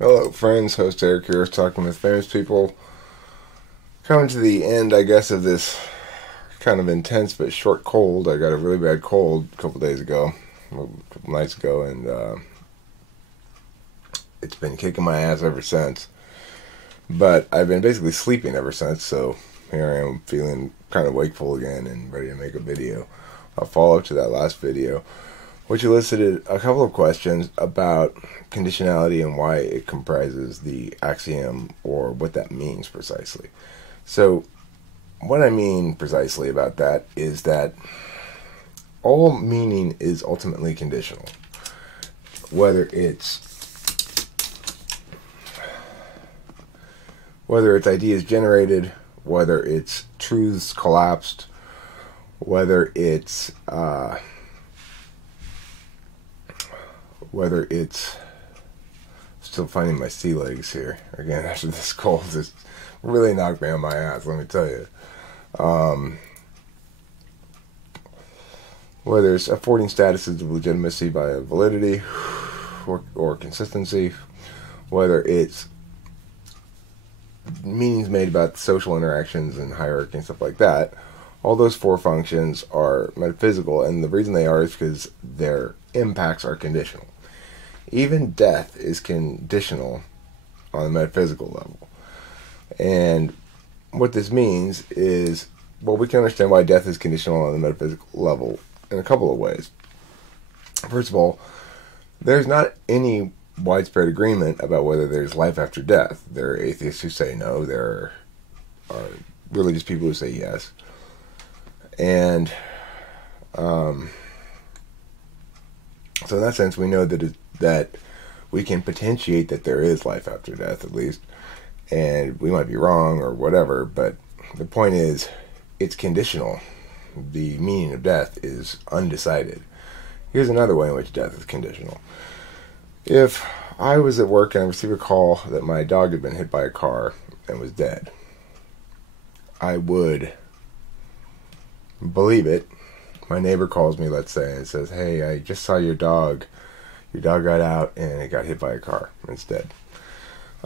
Hello, friends. Host Eric here, talking with famous people. Coming to the end, I guess, of this kind of intense but short cold. I got a really bad cold a couple days ago, a couple nights ago, and it's been kicking my ass ever since. But I've been basically sleeping ever since, so here I am feeling kind of wakeful again and ready to make a video. I'll follow up to that last video, which elicited a couple of questions about conditionality and why it comprises the axiom, or what that means precisely. So, what I mean precisely about that is that all meaning is ultimately conditional. Whether it's ideas generated, whether it's truths collapsed, whether it's still finding my sea legs here again after this cold just really knocked me on my ass, let me tell you. Whether it's affording statuses of legitimacy by validity or consistency, whether it's meanings made about social interactions and hierarchy and stuff like that, all those four functions are metaphysical, and the reason they are is because their impacts are conditional. Even death is conditional on a metaphysical level. And what this means is, well, we can understand why death is conditional on a metaphysical level in a couple of ways. First of all, there's not any widespread agreement about whether there's life after death. There are atheists who say no. There are religious people who say yes. And so in that sense, we know that we can potentiate that there is life after death, at least. And we might be wrong or whatever, but the point is, it's conditional. The meaning of death is undecided. Here's another way in which death is conditional. If I was at work and I received a call that my dog had been hit by a car and was dead, I would believe it. My neighbor calls me, let's say, and says, "Hey, I just saw your dog. Your dog got out and it got hit by a car and it's dead."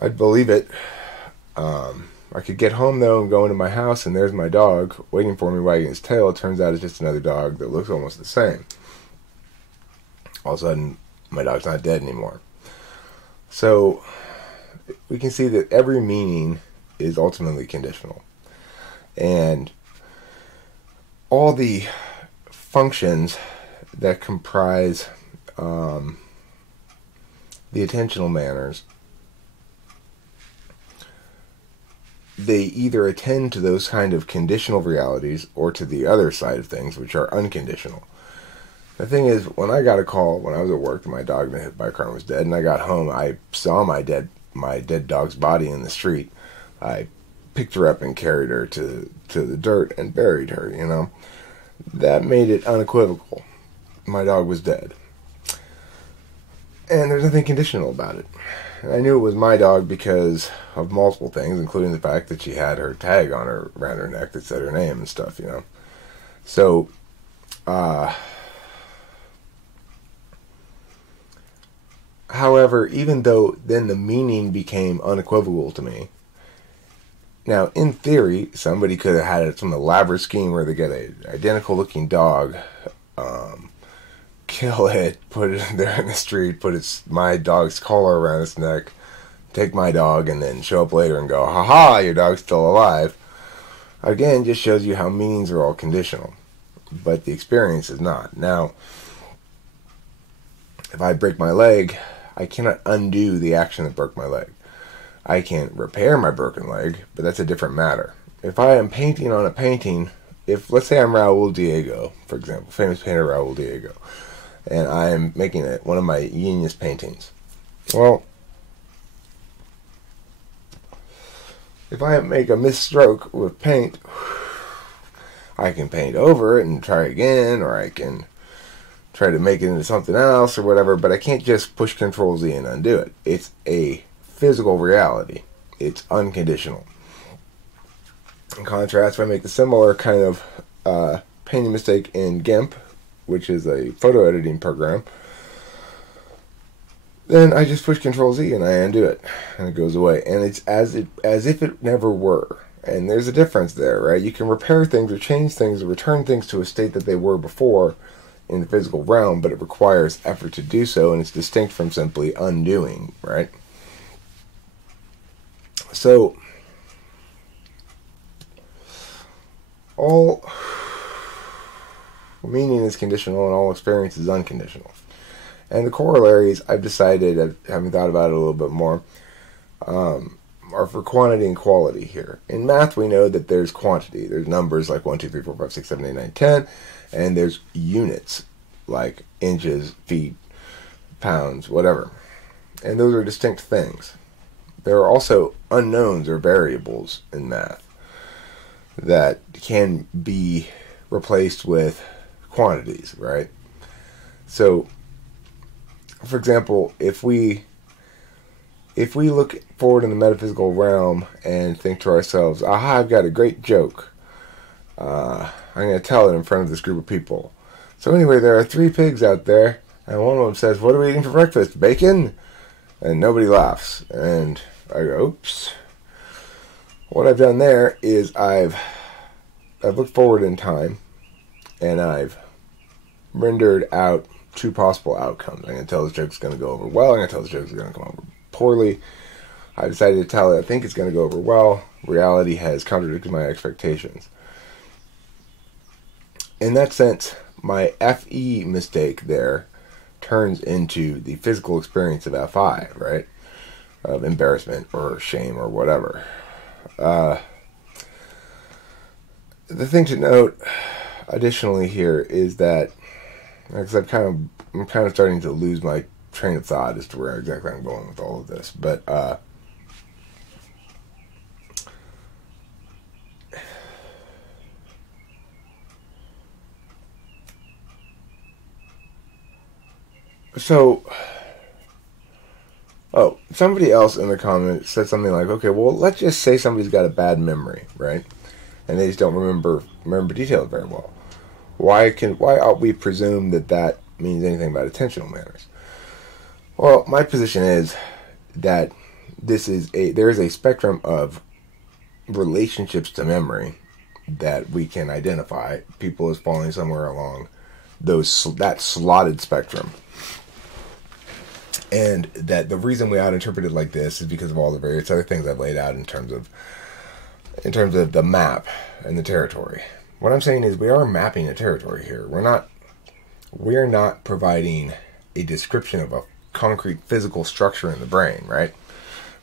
I'd believe it. I could get home, though, and go into my house, and there's my dog waiting for me, wagging his tail. It turns out it's just another dog that looks almost the same. All of a sudden, my dog's not dead anymore. So, we can see that every meaning is ultimately conditional. And all the functions that comprise the attentional manners, they either attend to those kind of conditional realities or to the other side of things, which are unconditional. The thing is, when I got a call when I was at work that my dog had been hit by a car and was dead, and I got home, I saw my dead dog's body in the street. I picked her up and carried her to the dirt and buried her, you know. That made it unequivocal. My dog was dead. And there's nothing conditional about it. I knew it was my dog because of multiple things, including the fact that she had her tag on her, around her neck that said her name and stuff, you know. So, however, even though then the meaning became unequivocal to me, now, in theory, somebody could have had some elaborate scheme where they get an identical-looking dog, kill it, put it there in the street, put my dog's collar around its neck, take my dog, and then show up later and go, "Ha-ha, your dog's still alive." Again, just shows you how meanings are all conditional, but the experience is not. Now, if I break my leg, I cannot undo the action that broke my leg. I can repair my broken leg, but that's a different matter. If I am painting on a painting, let's say I'm Raul Diego, for example, famous painter Raul Diego, and I am making it one of my genius paintings. Well, if I make a misstroke with paint, I can paint over it and try again, or I can try to make it into something else or whatever, but I can't just push Control Z and undo it. It's a physical reality. It's unconditional. In contrast, if I make the similar kind of painting mistake in GIMP, which is a photo editing program, then I just push Control Z and I undo it, and it goes away. And it's as if it never were. And there's a difference there, right? You can repair things or change things or return things to a state that they were before in the physical realm, but it requires effort to do so, and it's distinct from simply undoing, right? So, all meaning is conditional and all experience is unconditional. And the corollaries, I've decided, having thought about it a little bit more, are for quantity and quality here. In math, we know that there's quantity. There's numbers like 1, 2, 3, 4, 5, 6, 7, 8, 9, 10, and there's units like inches, feet, pounds, whatever. And those are distinct things. There are also unknowns or variables in math that can be replaced with quantities, right? So, for example, if we look forward in the metaphysical realm and think to ourselves, aha, I've got a great joke. I'm going to tell it in front of this group of people. So anyway, there are 3 pigs out there, and one of them says, what are we eating for breakfast? Bacon? And nobody laughs. And I go, oops. What I've done there is I've looked forward in time, and I've rendered out 2 possible outcomes. I'm going to tell this joke's going to go over well. I'm going to tell this joke's going to come over poorly. I decided to tell it I think it's going to go over well. Reality has contradicted my expectations. In that sense, my FE mistake there turns into the physical experience of FI, right? Of embarrassment or shame or whatever. The thing to note additionally here is that, because I'm kind of starting to lose my train of thought as to where exactly I'm going with all of this, but somebody else in the comments said something like, okay, well, let's just say somebody's got a bad memory, right? And they just don't remember details very well. Why ought we presume that means anything about attentional manners? Well, my position is that there is a spectrum of relationships to memory that we can identify. People as falling somewhere along that slotted spectrum. And that the reason we ought to interpret it like this is because of all the various other things I've laid out in terms of the map and the territory. What I'm saying is we are mapping a territory here. We're not providing a description of a concrete physical structure in the brain, right?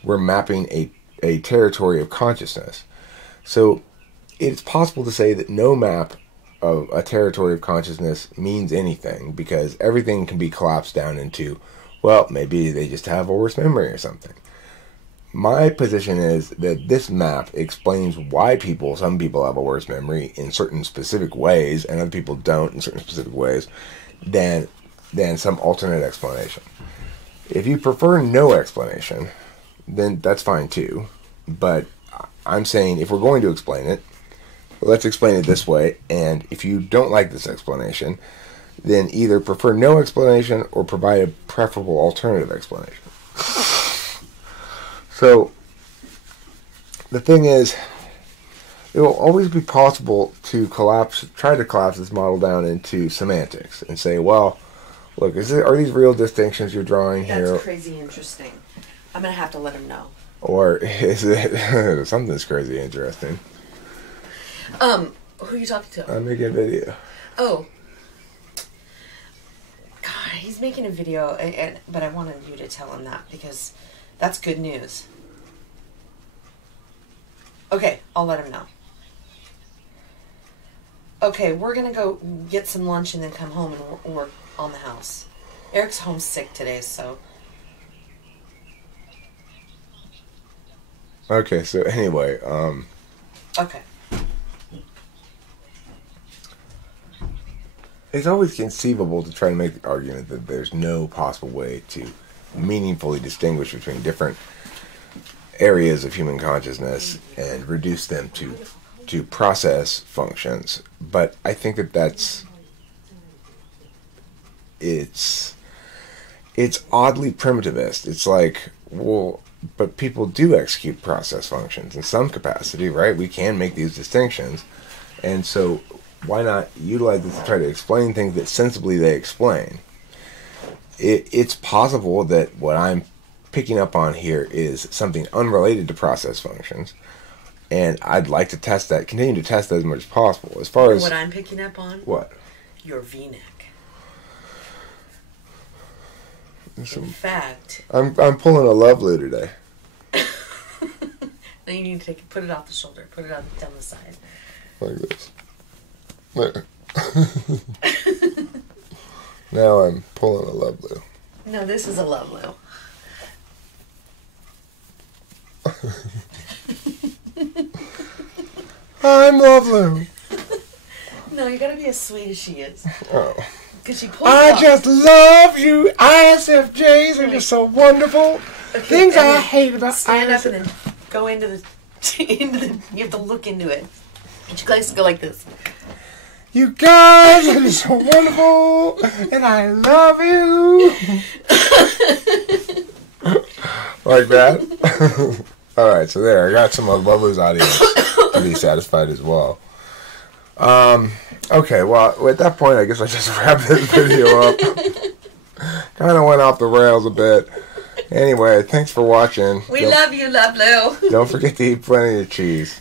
We're mapping a territory of consciousness. So it's possible to say that no map of a territory of consciousness means anything, because everything can be collapsed down into, well, maybe they just have a worse memory or something. My position is that this map explains why some people have a worse memory in certain specific ways, and other people don't in certain specific ways, than some alternate explanation. If you prefer no explanation, then that's fine too. But I'm saying if we're going to explain it, let's explain it this way, and if you don't like this explanation, then either prefer no explanation or provide a preferable alternative explanation. So, the thing is, it will always be possible to try to collapse this model down into semantics and say, well, look, are these real distinctions you're drawing here? That's crazy interesting. I'm going to have to let him know. Or is it something's crazy interesting? Who are you talking to? I'm making a video. Oh. God, he's making a video, but I wanted you to tell him that because that's good news. Okay, I'll let him know. Okay, we're going to go get some lunch and then come home and work on the house. Eric's homesick today, so... Okay, so anyway, Okay. It's always conceivable to try to make the argument that there's no possible way to meaningfully distinguish between different areas of human consciousness and reduce them to process functions. But I think it's it's oddly primitivist. It's like, well, but people do execute process functions in some capacity, right? We can make these distinctions. And so why not utilize this to try to explain things that sensibly they explain? It's possible that what I'm picking up on here is something unrelated to process functions. And I'd like to test that, continue to test that as much as possible. As far as what I'm picking up on? What? Your V-neck. In fact, I'm pulling a love Lou today. Now you need to put it off the shoulder. Put it down the side. Like this. There. Now I'm pulling a love Lou. No, this is a love Lou. I'm love Lou. No, you gotta be as sweet as she is. Oh. Because she pulls I off. just love you. ISFJs are just so wonderful. Okay, Things I hate about stand up ISFJs. and then go into the you have to look into it. Get your legs to go like this. You guys are just so wonderful, and I love you. Like that? Alright, so there, I got some of Bubba's audience to be satisfied as well. Okay, well, at that point, I guess I just wrap this video up. Kind of went off the rails a bit. Anyway, thanks for watching. We love you, love Lou. Don't forget to eat plenty of cheese.